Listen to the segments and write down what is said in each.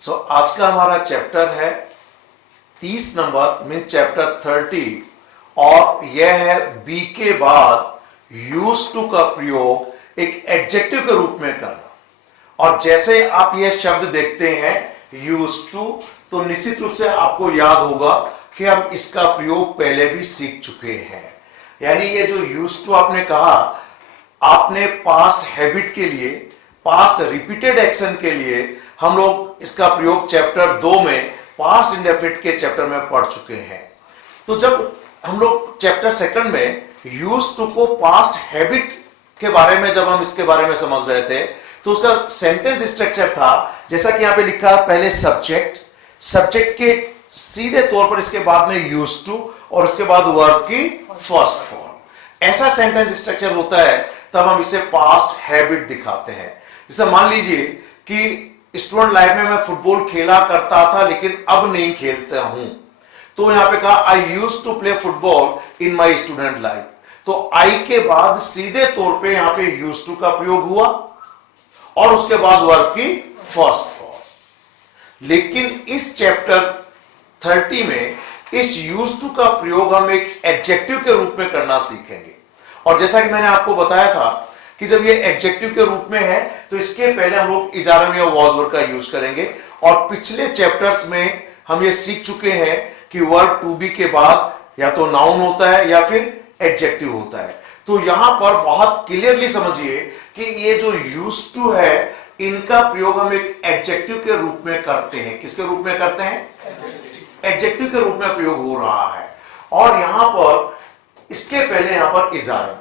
आज का हमारा चैप्टर है 30 नंबर में चैप्टर 30 और यह है बी के बाद यूज टू का प्रयोग एक एडजेक्टिव के रूप में करना। और जैसे आप यह शब्द देखते हैं यूज टू, तो निश्चित रूप से आपको याद होगा कि हम इसका प्रयोग पहले भी सीख चुके हैं। यानी ये जो यूज टू आपने कहा, आपने पास्ट हैबिट के लिए, पास्ट रिपीटेड एक्शन के लिए हम लोग इसका प्रयोग चैप्टर 2 में पास्ट इंडेफिनिट के चैप्टर में पढ़ चुके हैं। तो जब हम लोग चैप्टर 2 में यूज टू को पास्ट हैबिट के बारे में जब हम इसके बारे में समझ रहे थे, तो उसका सेंटेंस स्ट्रक्चर था जैसा कि यहां पे लिखा है, पहले सब्जेक्ट के सीधे तौर पर इसके बाद में यूज टू और उसके बाद वर्ब की फर्स्ट फॉर्म। ऐसा सेंटेंस स्ट्रक्चर होता है, तब हम इसे पास्ट हैबिट दिखाते हैं। जैसे मान लीजिए कि स्टूडेंट लाइफ में मैं फुटबॉल खेला करता था लेकिन अब नहीं खेलता हूं, तो यहां पे कहा I used to play football in my student life. तो आई के बाद सीधे तौर पे यहां पे यूज्ड टू का प्रयोग हुआ और उसके बाद वर्ब की फर्स्ट फॉर्म। लेकिन इस चैप्टर 30 में इस यूज्ड टू का प्रयोग हम एक एडजेक्टिव के रूप में करना सीखेंगे। और जैसा कि मैंने आपको बताया था कि जब ये एडजेक्टिव के रूप में है तो इसके पहले हम लोग इजारम या वॉज वर्ड का यूज करेंगे। और पिछले चैप्टर्स में हम ये सीख चुके हैं कि वर्ब टू बी के बाद या तो नाउन होता है या फिर एडजेक्टिव होता है। तो यहां पर बहुत क्लियरली समझिए कि ये जो यूज टू है, इनका प्रयोग हम एक एडजेक्टिव के रूप में करते हैं। किसके रूप में करते हैं? एडजेक्टिव के रूप में प्रयोग हो रहा है। और यहां पर इसके पहले यहां पर इजारम,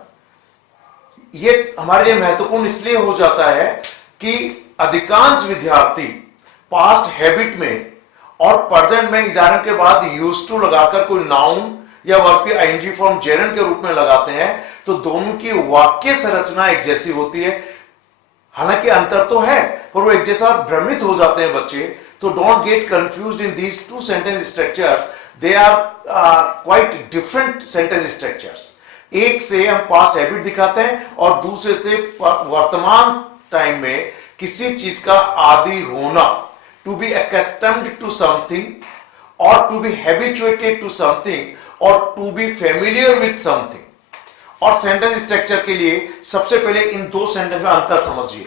ये हमारे लिए महत्वपूर्ण इसलिए हो जाता है कि अधिकांश विद्यार्थी पास्ट हैबिट में और प्रेजेंट में इजारम के बाद यूज्ड टू लगाकर कोई नाउन या वर्ब की आईएनजी फॉर्म जेरंड के रूप में लगाते हैं, तो दोनों की वाक्य संरचना एक जैसी होती है। हालांकि अंतर तो है, पर वो एक जैसा भ्रमित हो जाते हैं बच्चे। तो don't get confused in these two sentence structures, they are quite different sentence structures. एक से हम पास्ट हैबिट दिखाते हैं और दूसरे से वर्तमान टाइम में किसी चीज का आदी होना, to be accustomed to something और to be habituated to something और to be familiar with something. और सेंटेंस स्ट्रक्चर के लिए सबसे पहले इन दो सेंटेंस में अंतर समझिए।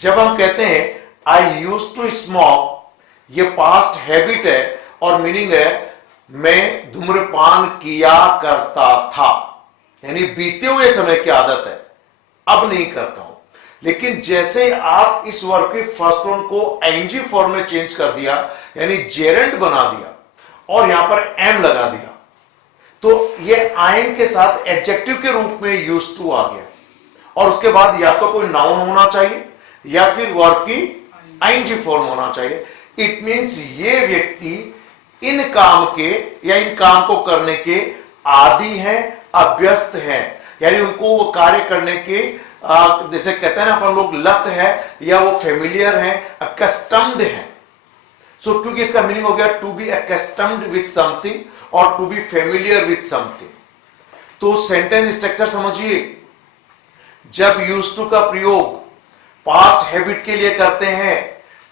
जब हम कहते हैं आई यूज्ड टू स्मोक, ये पास्ट हैबिट है और मीनिंग है मैं धूम्रपान किया करता था, यानी बीते हुए समय की आदत है, अब नहीं करता हूं। लेकिन जैसे आप इस वर्ब के फर्स्ट फॉर्म को आईएनजी फॉर्म में चेंज कर दिया, यानी जेरेंट बना दिया और यहां पर एम लगा दिया, तो ये आइन के साथ एडजेक्टिव के रूप में यूज्ड टू आ गया। और उसके बाद या तो कोई नाउन होना चाहिए या फिर वर्ब की आईएनजी फॉर्म होना चाहिए। इट मींस ये व्यक्ति इन काम के या इन काम को करने के आदी हैं, अभ्यस्त हैं, यानी उनको वो कार्य करने के जैसे कहते हैं ना अपन लोग, लत है या वो फेमिलियर है, अकस्टम्ड है। सो क्योंकि इसका मीनिंग हो गया to be accustomed with something और to be familiar with something. तो सेंटेंस स्ट्रक्चर समझिए, जब यूज्ड टू का प्रयोग पास्ट हैबिट के लिए करते हैं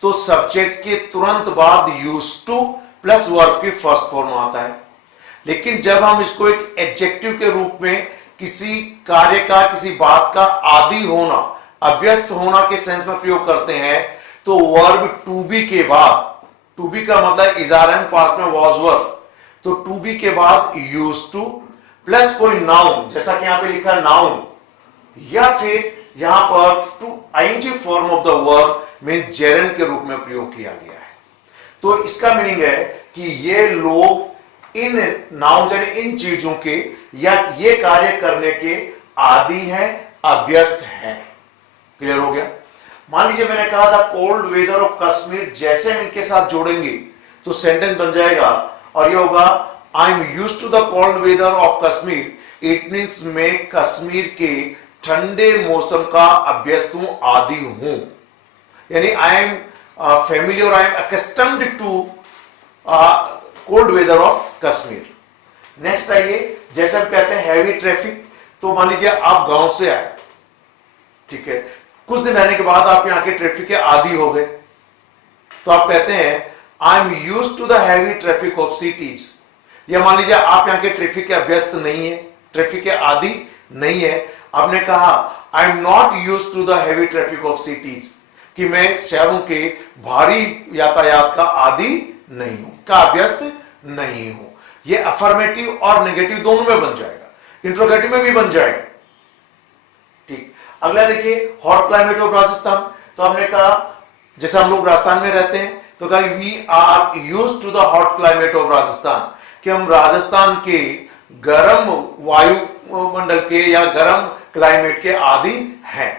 तो सब्जेक्ट के तुरंत बाद यूज्ड टू प्लस वर्ब की फर्स्ट फॉर्म आता है। लेकिन जब हम इसको एक एडजेक्टिव के रूप में किसी कार्य का, किसी बात का आदी होना, अभ्यस्त होना के सेंस में प्रयोग करते हैं, तो वर्ब टू बी के बाद, टू बी का मतलब इजारन पास्ट में वॉज वर्ब, तो टू बी के बाद यूज्ड टू प्लस कोई नाउन, जैसा कि यहां पे लिखा नाउन, या फिर यहां पर to ING form of the verb में जेरंड के रूप में प्रयोग किया गया है। तो इसका मीनिंग है कि ये लोग इन नाउन यानी इन चीजों के या ये कार्य करने के आदी हैं, अभ्यस्त हैं। क्लियर हो गया? मान लीजिए मैंने कहा था कोल्ड वेदर ऑफ कश्मीर, जैसे हम इनके साथ जोड़ेंगे तो सेंटेंस बन जाएगा और ये होगा I am used to the cold weather of Kashmir. It means मैं कश्मीर के ठंडे मौसम का अभ्यस्त हूं, आदी हूं। यानी I am familiar, I am accustomed to cold weather of Kashmir. Next आइए, जैसे हम कहते हैं हैवी ट्रैफिक, तो मान लीजिए आप गांव से आए, ठीक है, कुछ दिन रहने के बाद आप यहां के ट्रैफिक के आदी हो गए, तो आप कहते हैं I am used to the heavy traffic of cities. या मान लीजिए आप यहाँ के ट्रैफिक के अभ्यस्त नहीं है, ट्रैफिक के आदि नहीं है। आपने कहा I am not used to the heavy traffic of cities, कि मैं शहरों के भारी यातायात का आदि नहीं हूं, का अभ्यस्त नहीं हूं। ये अफर्मेटिव और नेगेटिव दोनों में बन जाएगा, इंट्रोगेटिव में भी बन जाएगा। ठीक, अगला देखिए हॉट क्लाइमेट ऑफ राजस्थान। तो हमने कहा जैसे हम लोग राजस्थान में रहते हैं तो कहा we are used to the hot climate of Rajasthan, कि हम राजस्थान के गर्म वायुमंडल के या गर्म क्लाइमेट के आदि हैं,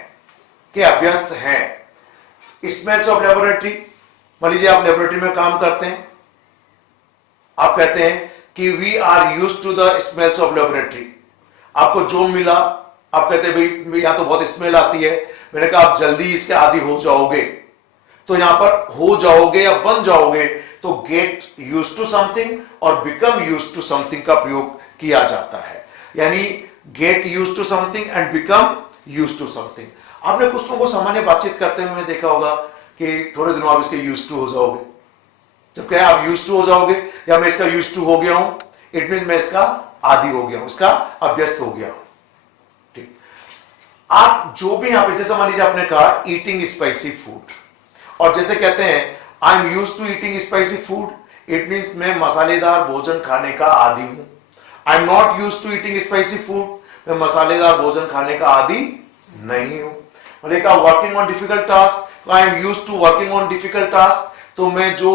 के अभ्यस्त हैं। स्मेल्स ऑफ लेबोरेटरी, मान लीजिए आप लेबोरेटरी में काम करते हैं, आप कहते हैं कि we are used to the smells of laboratory. आपको जो मिला आप कहते हैं भाई यहां तो बहुत स्मेल आती है, मैंने कहा आप जल्दी इसके आदी हो जाओगे। तो यहां पर हो जाओगे या बन जाओगे, तो गेट यूज्ड टू समथिंग और बिकम यूज्ड टू समथिंग का प्रयोग किया जाता है, यानी get used to something and become used to something. आपने कुछ लोगों को सामान्य बातचीत करते हुए देखा होगा कि थोड़े दिनों आप इसके यूज्ड टू हो जाओगे। जब कहें आप यूज्ड टू हो जाओगे या मैं इसका यूज्ड टू हो गया हूं, इट मीन मैं इसका आदी हो गया हूं, इसका अभ्यस्त हो गया हूं। ठीक, आप जो भी यहां पे जैसे मान लीजिए आपने कहा ईटिंग स्पाइसी फूड, और जैसे कहते हैं I am used to eating spicy food, it means मैं मसालेदार भोजन खाने का आदी हूं। I am not used to eating spicy food, मैं मसालेदार भोजन खाने का आदी नहीं हूं। बोलेगा वर्किंग ऑन डिफिकल्ट टास्क, तो I am used to working on difficult task, तो मैं जो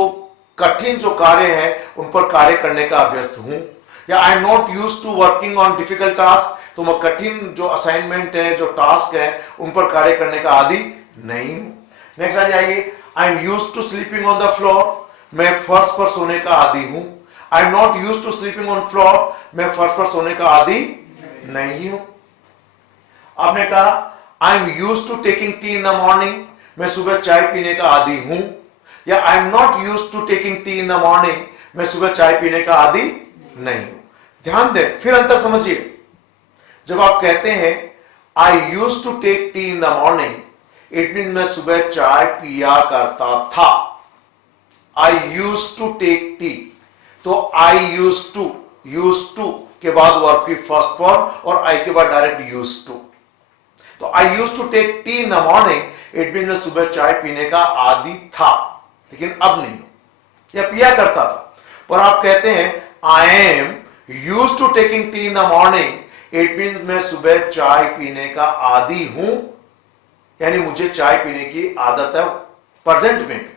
कठिन जो कार्य है उन पर कार्य करने का अभ्यस्त हूं। या I am not used to working on difficult task, तो मैं कठिन जो असाइनमेंट है, जो टास्क है, उन पर कार्य करने का आदी नहीं हूं। नेक्स्ट आ जाइए, I am used to sleeping on the floor, मैं फर्श पर सोने का आदी हूं। I am not used to sleeping on floor, मैं फर्श पर सोने का आदी नहीं हूं। आपने कहा I am used to taking tea in the morning, मैं सुबह चाय पीने का आदी हूं। या I am not used to taking tea in the morning, मैं सुबह चाय पीने का आदी नहीं हूं। ध्यान दें, फिर अंतर समझिए। जब आप कहते हैं I used to take tea in the morning, it mean मैं सुबह चाय पिया करता था। I used to take tea, तो आई यूज्ड टू के बाद वर्ब की फर्स्ट फॉर्म और आई के बाद डायरेक्ट यूज्ड टू। तो I used to take tea in the morning, it mean मैं सुबह चाय पीने का आदी था, लेकिन अब नहीं हूं, या पिया करता था। पर आप कहते हैं I am used to taking tea in the morning, it mean मैं सुबह चाय पीने का आदी हूं, यानी मुझे चाय पीने की आदत है प्रेजेंट में।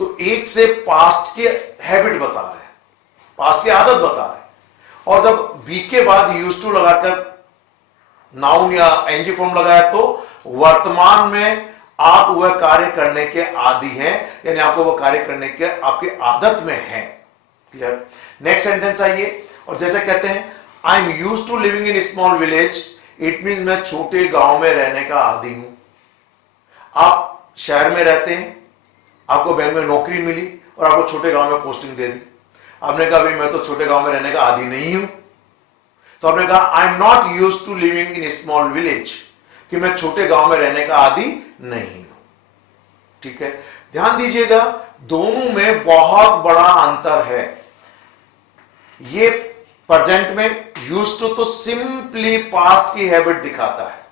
तो एक से पास्ट के हैबिट बता रहे हैं, पास्ट की आदत बता रहे हैं, और जब बी के बाद यूज्ड टू लगाकर नाउन या एनजी फॉर्म लगाया तो वर्तमान में आप वह कार्य करने के आदी हैं, यानी आपको वह कार्य करने के आपकी आदत में है। क्लियर? नेक्स्ट सेंटेंस आइए, और जैसे कहते हैं I am used to living in small village, it mean मैं छोटे गांव में रहने का आदी हूं। आप शहर में रहते हैं, आपको बैंक में नौकरी मिली और आपको छोटे गांव में पोस्टिंग दे दी। आपने कहा भाई मैं तो छोटे गांव में रहने का आदी नहीं हूं, तो आपने कहा I am not used to living in small village, कि मैं छोटे गांव में रहने का आदी नहीं हूं। ठीक है, ध्यान दीजिएगा दोनों में बहुत बड़ा अंतर है। ये प्रेजेंट में यूज्ड टू तो सिंपली पास्ट की हैबिट दिखाता है,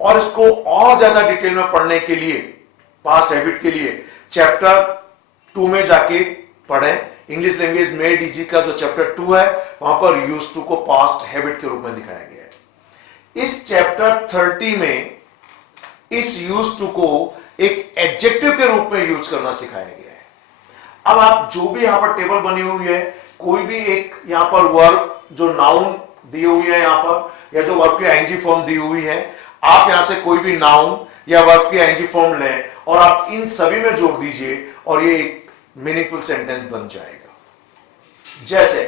और इसको और ज्यादा डिटेल में पढ़ने के लिए, पास्ट हैबिट के लिए चैप्टर 2 में जाके पढ़ें। इंग्लिश लैंग्वेज में डीजी का जो चैप्टर 2 है वहां पर यूज्ड टू को पास्ट हैबिट के रूप में दिखाया गया है। इस चैप्टर 30 में इस यूज्ड टू को एक एडजेक्टिव के रूप में यूज करना सिखाया गया है। अब आप जो भी यहां पर टेबल बनी हुई है, कोई भी एक यहां पर वर्ब जो नाउन दी हुई है यहां पर, या जो वर्ब की आईएनजी फॉर्म दी हुई है, आप यहां से कोई भी नाउन या वर्ब की आईएनजी फॉर्म लें और आप इन सभी में जोड़ दीजिए और ये एक मीनिंगफुल सेंटेंस बन जाएगा। जैसे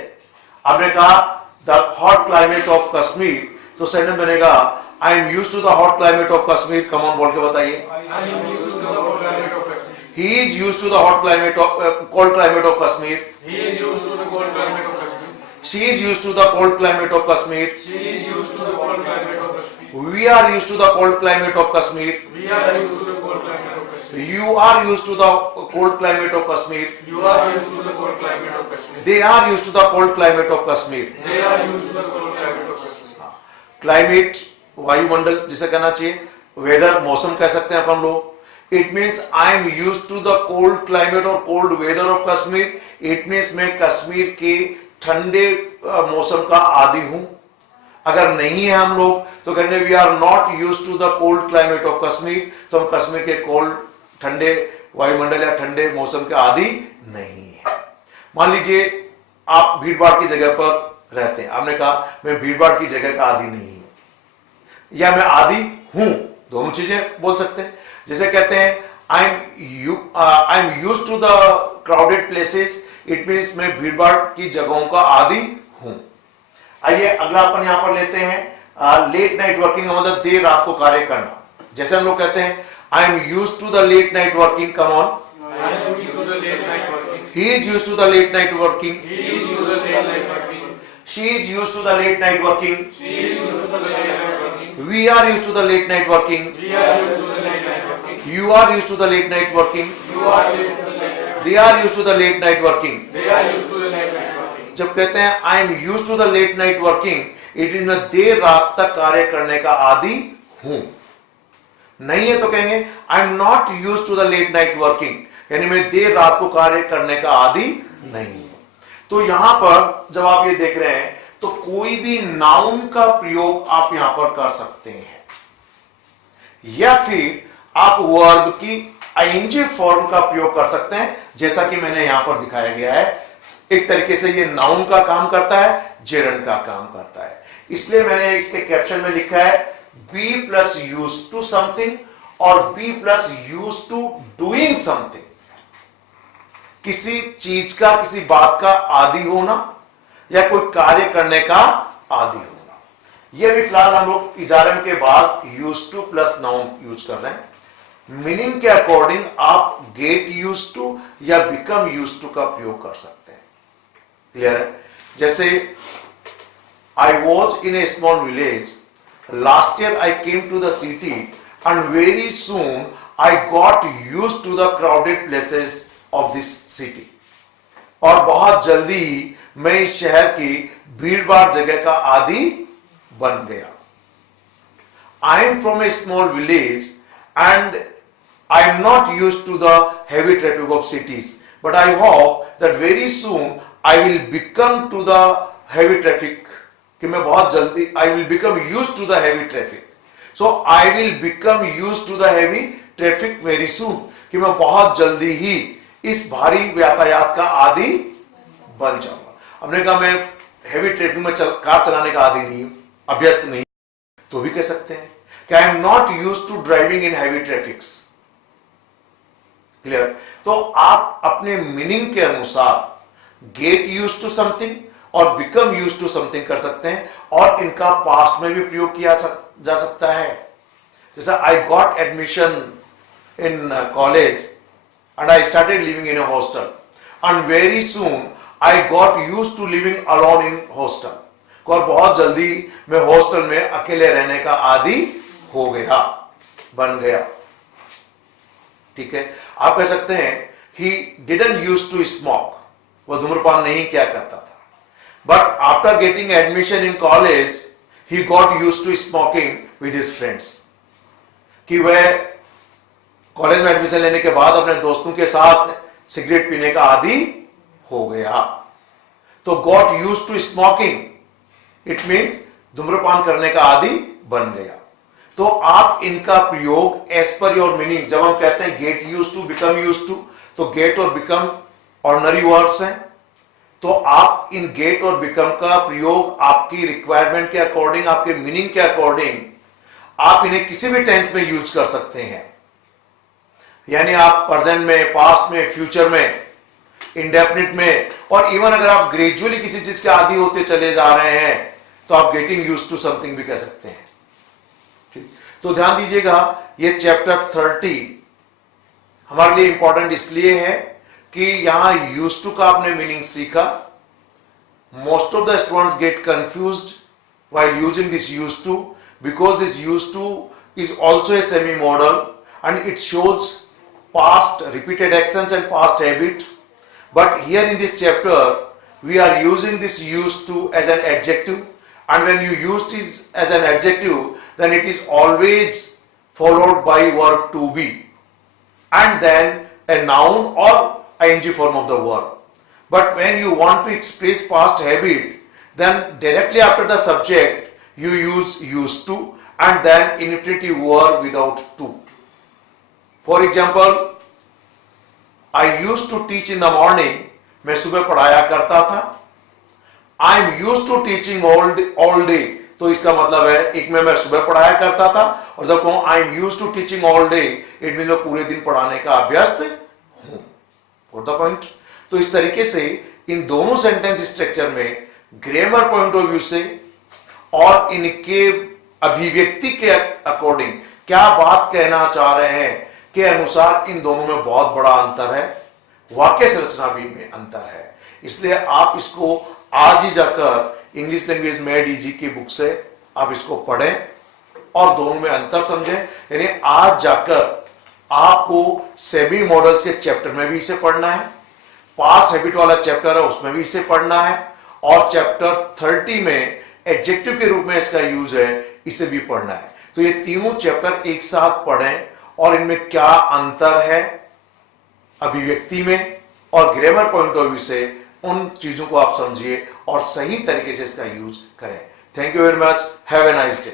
आपने कहा the hot climate of Kashmir, तो सेंटेंस बनेगा I am used to the hot climate of Kashmir. Come on बोल के बताइए। He is used to the hot climate of cold climate of Kashmir. He is used to the cold climate of Kashmir. She is used to the cold climate of Kashmir. She is used to the cold climate of Kashmir. We are used to the cold climate of Kashmir. We are used to the cold climate of Kashmir. You are used to the cold climate of Kashmir. You are used to the cold climate of Kashmir. They are used to the cold climate of Kashmir. They are used to the cold climate of Kashmir. Climate वायुमंडल जिसे कहना चाहिए, weather मौसम कह सकते हैं अपन लोग. It means I am use to the cold climate और cold weather of Kashmir. It means मैं कश्मीर के ठंडे मौसम का आदी हूं. अगर नहीं है हम लोग तो कहेंगे we are not use to the cold climate of Kashmir. तो हम कश्मीर के कोल्ड ठंडे वायुमंडल या ठंडे मौसम के आदी नहीं है. मान लीजिए आप भीड़ भाड़ की जगह पर रहते हैं. आपने कहा मैं भीड़ भाड़ की जगह का आदी नहीं हूं या मैं आदी हूं. दोनों चीजें बोल सकते हैं. जैसे कहते हैं I am use to the crowded places. It means मैं भीड़ भाड़ की जगहों का आदी हूं. आइए अगला अपन यहां पर लेते हैं लेट नाइट वर्किंग, मतलब देर रात को कार्य करना. जैसे हम लोग कहते हैं I am use to the late night working. Come on. I am used to the late night working. He is use to the late night working. He is used to the late night working. She is use to the late night working. She is used to the late night working. We are use to the late night working. We are used to the late night working. You are used to the late night working. You are used to the late night working. They are used to the late night working. They are used to the late night working. जब कहते हैं I am used to the late night working, it mean मैं देर रात तक कार्य करने का आदी हूं. नहीं है तो कहेंगे I am not used to the late night working, यानी मैं देर रात को कार्य करने का आदी नहीं हूं. तो यहां पर जब आप ये देख रहे हैं तो कोई भी नाउन का प्रयोग आप यहां पर कर सकते हैं या फिर आप वर्ब की आईएनजी फॉर्म का प्रयोग कर सकते हैं, जैसा कि मैंने यहां पर दिखाया गया है. एक तरीके से ये नाउन का काम करता है, जेरंड का काम करता है. इसलिए मैंने इसके कैप्शन में लिखा है be plus use to something और be plus use to doing something. किसी चीज का, किसी बात का आदी होना या कोई कार्य करने का आदी होना. यह भी फिलहाल हम लोग इजारन के बाद यूज टू प्लस नाउन यूज कर रहे हैं. मीनिंग के अकॉर्डिंग आप गेट यूज टू या बिकम यूज टू का प्रयोग कर सकते हैं. क्लियर है. जैसे I was in a small village. Last year I came to the city and very soon I got use to the crowded places of this city. और बहुत जल्दी ही मैं इस शहर की भीड़ भाड़ जगह का आदी बन गया. I am from A small village and I am not used to the heavy traffic of cities, but I hope that very soon I will become to the heavy traffic. कि मैं बहुत जल्दी I will become used to the heavy traffic. So I will become used to the heavy traffic very soon. कि मैं बहुत जल्दी ही इस भारी यातायात का आदी बन जाऊंगा. हमने कहा मैं हेवी ट्रैफिक में कार चलाने का आदी नहीं हूं, अभ्यस्त नहीं, तो भी कह सकते हैं कि I am not use to driving in heavy traffics. Clear. तो आप अपने मीनिंग के अनुसार गेट यूज टू समथिंग और बिकम यूज टू समथिंग कर सकते हैं और इनका पास्ट में भी प्रयोग किया जा सकता है. जैसे I got admission in college and I started living in a hostel and very soon I got use to living alone in hostel. और बहुत जल्दी मैं हॉस्टल में अकेले रहने का आदी हो गया, बन गया. ठीक है. आप कह सकते हैं he didn't use to smoke. वह धूम्रपान नहीं किया करता था. But after getting admission in college he got use to smoking with his friends. कि वह कॉलेज में एडमिशन लेने के बाद अपने दोस्तों के साथ सिगरेट पीने का आदी हो गया. तो got use to smoking it means धूम्रपान करने का आदी बन गया. तो आप इनका प्रयोग एज पर योर मीनिंग, जब हम कहते हैं get use to become use to, तो गेट और बिकम ऑर्डिनरी वर्ब्स हैं. तो आप इन गेट और बिकम का प्रयोग आपकी रिक्वायरमेंट के अकॉर्डिंग, आपके मीनिंग के अकॉर्डिंग आप इन्हें किसी भी टेंस में यूज कर सकते हैं. यानी आप प्रेजेंट में, पास्ट में, फ्यूचर में, इंडेफिनिट में, और इवन अगर आप ग्रेजुअली किसी चीज के आदी होते चले जा रहे हैं तो आप गेटिंग यूज टू समथिंग भी कह सकते हैं. ठीक. तो ध्यान दीजिएगा ये चैप्टर 30 हमारे लिए इंपॉर्टेंट इसलिए है कि यहां यूज टू का आपने मीनिंग सीखा. Most of the students get confused while using this use to because this use to is also a semi modal and it shows past repeated actions and past habit. But here in this chapter, we are using this used to as an adjective, and when you use it as an adjective, then it is always followed by verb to be, and then a noun or ing form of the verb. But when you want to express past habit, then directly after the subject, you use used to and then infinitive verb without to. For example, I used to teach in the morning. मैं सुबह पढ़ाया करता था. I am used to teaching all day. तो इसका मतलब है एक में मैं सुबह पढ़ाया करता था, और जब कहूं I am used to teaching all day, it mean मैं पूरे दिन पढ़ाने का अभ्यस्त हूं. For the point. तो इस तरीके से इन दोनों सेंटेंस स्ट्रक्चर में ग्रामर पॉइंट ऑफ व्यू से और इनके अभिव्यक्ति के अकॉर्डिंग क्या बात कहना चाह रहे हैं के अनुसार इन दोनों में बहुत बड़ा अंतर है. वाक्य संरचना भी में अंतर है. इसलिए आप इसको आज ही जाकर इंग्लिश लैंग्वेज मेड इजी की बुक से आप इसको पढ़ें और दोनों में अंतर समझें. यानी आज जाकर आपको सेबी मॉडल्स के चैप्टर में भी इसे पढ़ना है, पास्ट हैबिट वाला चैप्टर है उसमें भी इसे पढ़ना है, और चैप्टर 30 में एडजेक्टिव के रूप में इसका यूज है इसे भी पढ़ना है. तो ये तीनों चैप्टर एक साथ पढ़ें और इनमें क्या अंतर है अभिव्यक्ति में और ग्रामर पॉइंट ऑफ व्यू से उन चीजों को आप समझिए और सही तरीके से इसका यूज करें. Thank you very much. Have a nice day.